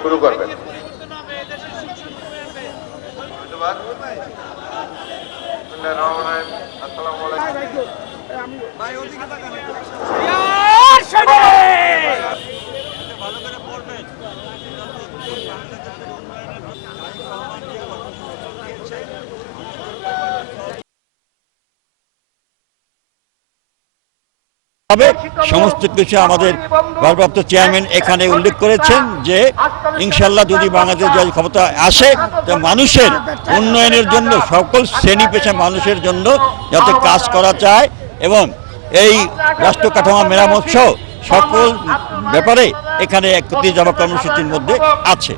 শুরু করবেন ধন্যবাদ আসসালামু আলাইকুম ভালো করে পড়বেন। হবে। সমস্ত কিছু আমাদের ভারপ্রাপ্ত চেয়ারম্যান এখানে উল্লেখ করেছেন যে ইনশাল্লাহ যদি বাংলাদেশ যদি ক্ষমতা আসে তো মানুষের উন্নয়নের জন্য সকল শ্রেণি পেশা মানুষের জন্য যাতে কাজ করা চায় এবং এই রাষ্ট্র কাঠামো মেরামত সহ সকল ব্যাপারে এখানে একত্রিশ জমা কর্মসূচির মধ্যে আছে।